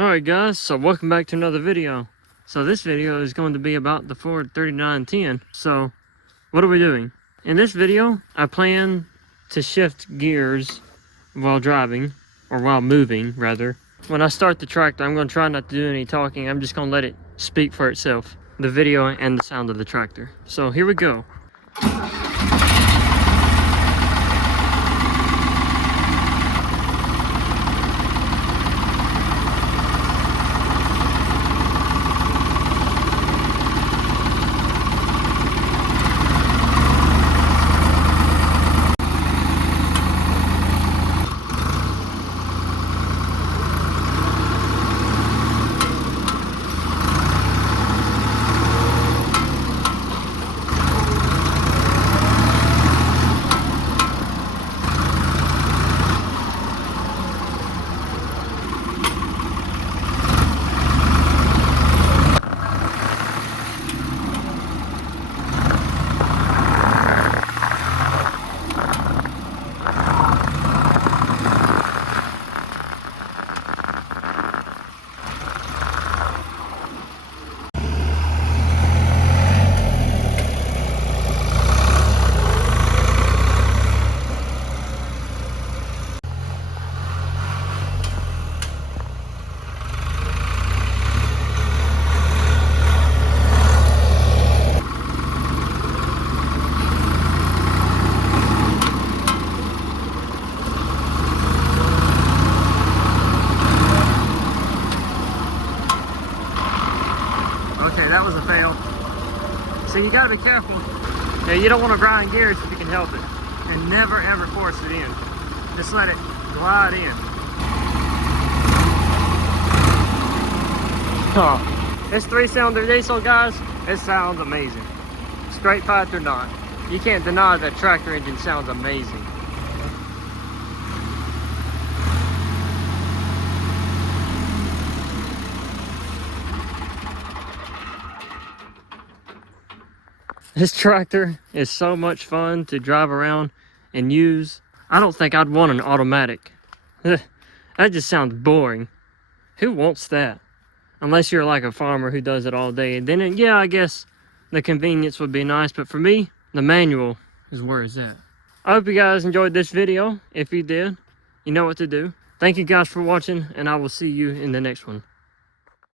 Alright guys, so welcome back to another video. So this video is going to be about the Ford 3910. So what are we doing? In this video, I plan to shift gears while driving, or while moving rather. When I start the tractor, I'm going to try not to do any talking. I'm just going to let it speak for itself, the video and the sound of the tractor. So here we go. Okay, that was a fail. So you gotta be careful. Yeah, you don't want to grind gears if you can help it. And never ever force it in. Just let it glide in. Oh, this 3-cylinder diesel, guys, it sounds amazing. Straight pipe or not. You can't deny that tractor engine sounds amazing. This tractor is so much fun to drive around and use. I don't think I'd want an automatic. That just sounds boring. Who wants that? Unless you're like a farmer who does it all day. And then, yeah, I guess the convenience would be nice. But for me, the manual is where it's at. I hope you guys enjoyed this video. If you did, you know what to do. Thank you guys for watching, and I will see you in the next one.